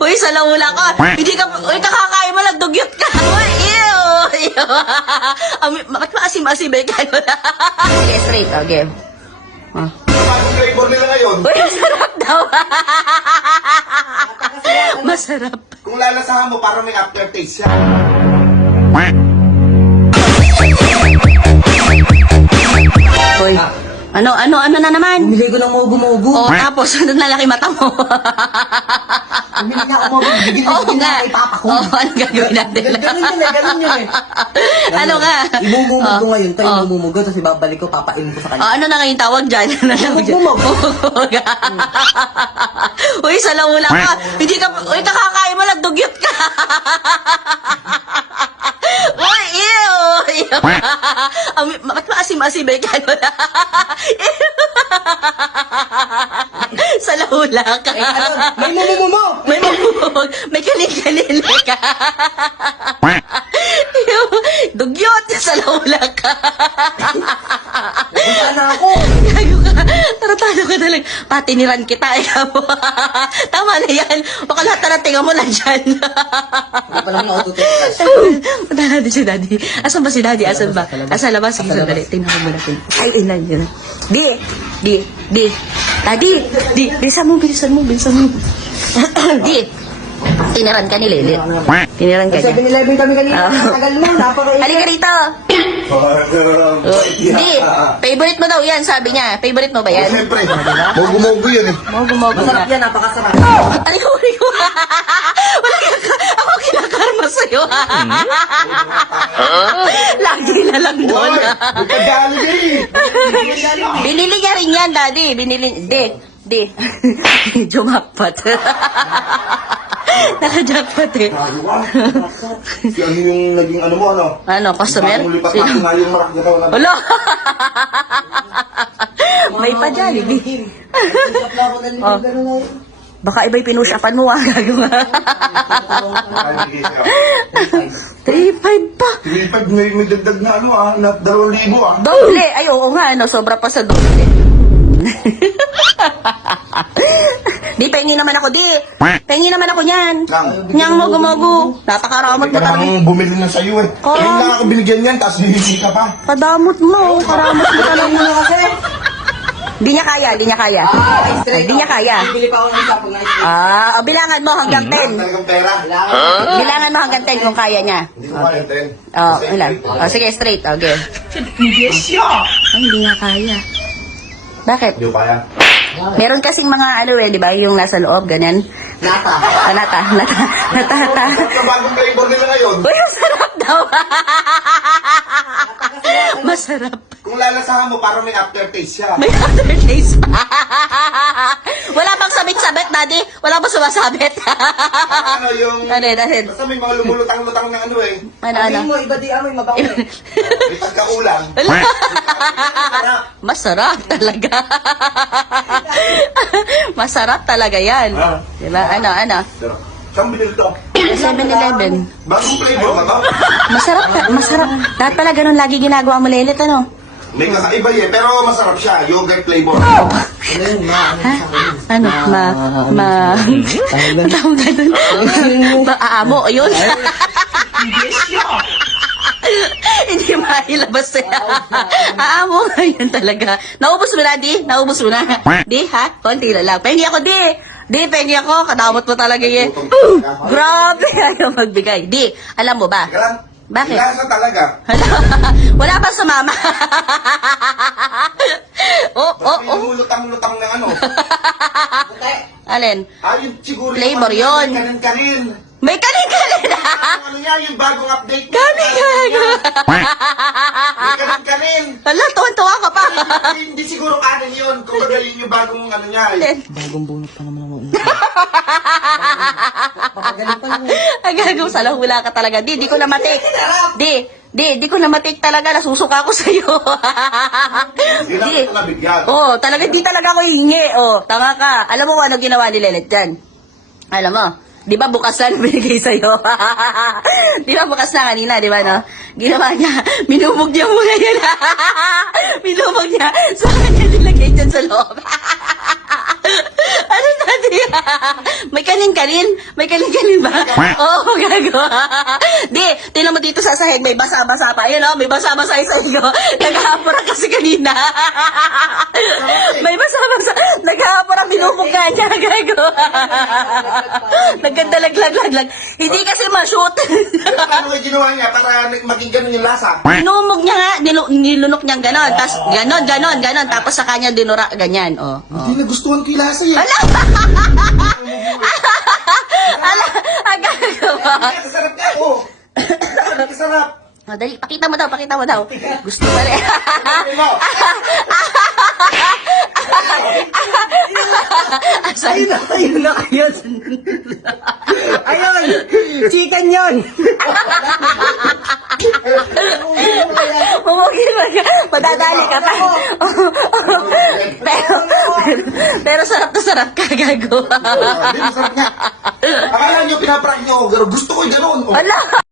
Uy, sa laula ka. Hindi ka, uy, kakakain mo lang, dugyot ka. Uy, ew. Ba't maasim-asim eh? Sige, straight, okay. Anong flavor nila ngayon? Uy, masarap daw. Masarap. Kung lalasahan mo, parang may aftertaste siya. Uy, ano na naman? Bumili ko ng mogu-mogu. Oh, tapos, ano nalaki mata mo? Bumili niya ako mogu. Bigyan Oo na nga. kay papa ko. Oo, ano gagawin natin? Ganun yun eh. Ano nga? Imumumog ko Oh. ngayon. Ito Oh. imumumog ko. Tapos ibabalik ko, papain ko sa kanya. Ano na ngayon tawag dyan? Ano na tawag dyan? Bumog. Uy, sa laula ka. Hindi ka, uy, kakakain mo lang, dugyot ka. Uy, ew. Ba't maasim-asim eh? Sa laula ka. May mumumumog! May mamumog. May kaling-kalili ka. Dugyot sa laula ka. Sana ako! Gago ka. Taratalo ka talaga. Patiniran kita. Ikaw. Tama na yan. Baka lahat na tinga mo na dyan. Hindi pa lang ako tutukas. Punta natin si Daddy. Asan ba si Daddy? Asan ba? Asa labas? Sige, sandali. Tingnan ko muna. Ay, ilan yun. Di. Daddy. Bilisan mo. Bilisan mo. Di. Tiniran ka ni Lili. Tiniran ka niya. 7-Eleven kami kanina. Tagal mo. Napaka-init. Halika rito. Di. Favorite mo daw yan, sabi niya. Favorite mo ba yan? Siyempre, mogu-mogu yun eh. Mogu-mogu Masarap na. yan. Napakasarap. Aliko. Wala ako kinakarma sa'yo. Lagi na lang doon. Magkagali ka eh. Binili niya rin yan, Daddy. Di. Jumakpat. Naka-jackpot eh. Si ano yung naging ano mo, ano? Ano, customer? Bagong lipat natin nga yung marak na taon. Wala. May pa Jollibee. Masarap na ako ng Oh. ganun na yun. Baka iba'y pinush-upan mo, gagawa. 3.5 pa. Pag may dagdag na ano na 2,000 Doble. Ay, oo nga, ano, sobra pa sa doble. Di, pengi naman ako, di. Pengi naman ako niyan. Niyang mogu-mogu. Napakaramot mo talaga. Parang bumili na sa'yo eh. Kaya lang ako binigyan yan, tapos hihingi ka pa. Kadamot mo. Karamot mo talaga. Di niya kaya. Di niya kaya. Bibili pa ako ng isa pag nais. Bilangan mo hanggang 10. Talagang pera. Bilangan mo hanggang 10 kung kaya niya. Hindi ko kaya 10. Ilan? Sige, straight. Okay. Ay, hindi nga kaya. Bakit? Hindi ko kaya. Meron kasing mga ano eh, di ba? Yung nasa loob, ganyan. Nata. Nata. Ang bagong flavor nila ngayon. Uy, masarap daw. Masarap. Kung lalasahan mo, parang may aftertaste siya. May aftertaste pa. Wala bang sabit-sabit, Daddy? Wala bang sumasabit? Ano yung... Ano yun? Basta may mga lumulutang-lutang na ano eh. Ano? Sabihin mo, iba di amoy, mabango eh. May pagkaulang. Masarap talaga. Masarap talaga yan. Diba? Ano? Saan binili to? 7-Eleven. Bagong flavor ka to? Masarap. Lahat pala ganun lagi ginagawa mo, Lelit, ano? May kakaiba eh, pero masarap siya. Yogurt flavor. Ha? Ano? Tawag ka dun? Aamo, yun. Hindi mailabas eh. Aamo nga yun talaga. Naubos mo na, Di? Naubos mo na? Di, ha? Konti na lang. Pengi ako, Di. Di, pengi ako. Kadamot mo talaga yun. Grabe, ayaw magbigay. Di, alam mo ba? Teka lang. Bakit? Lasa talaga. Wala pa sumama. Basta may lumulutang-lutang na ano. Alin? Yun siguro Flavor yung yun. kanin-kanin. May kanin-kanin na. Ano niya, yung bagong update niya. Kanin-kanin. May kanin-kanin. Hala, tuwan-tuwa ka pa. Hindi siguro kanin yun. Kung baga yun yung bagong ano niya. Alin? Bagong bunot pa naman ako. Papagaling pa yun. Ang gagawin sa lahula ka talaga. Di ko na matik. Di ko na matik talaga. Nasusuka ko sa'yo. Hindi lang ito nabigyan. Oo, talaga di talaga ako hingi. Oh, tanga ka. Alam mo kung ano ginawa ni Lelet dyan? Alam mo? Di ba bukas na binigay sa'yo? Di ba bukas na kanina, di ba, no? Ginawa niya, minumog niya muna yan. Minumog niya. Sa kanya nilagay dyan sa loob. Ano na, di? May kanin-kanin? May kanin-kanin ba? Oo, gago. Di, tingnan mo dito sa sahig, may basa-basa pa. Ayun, oh, may basa-basa sa iyo. Nag-aapura kasi kanina. May basa-basa. Nag-aapura, minumog ka niya, gago. Nagkandalaglag-laglag. Hindi kasi ma-shoot. Paano kayo ginawa niya para maging ganun yung lasa? Minumog niya nga, nilunok niyang ganon. Tapos ganon. Tapos sa kanya dinura, ganyan. Oh, oh. Hindi nagustuhan ko yung lasa eh. Ala! Ala! Agagawa. Kasarap ka ako. Kasarap. Oh, dali, pakita mo daw. Gusto ba rin? Ayun na kayo. Ayun! Chicken yun! Pumugin mo ka. Madadali ka pa. pero sarap ka, gago. Hindi, masarap nga. Akala niyo pinaprank niyo ako, pero gusto ko yung ganun. Oh. Ala!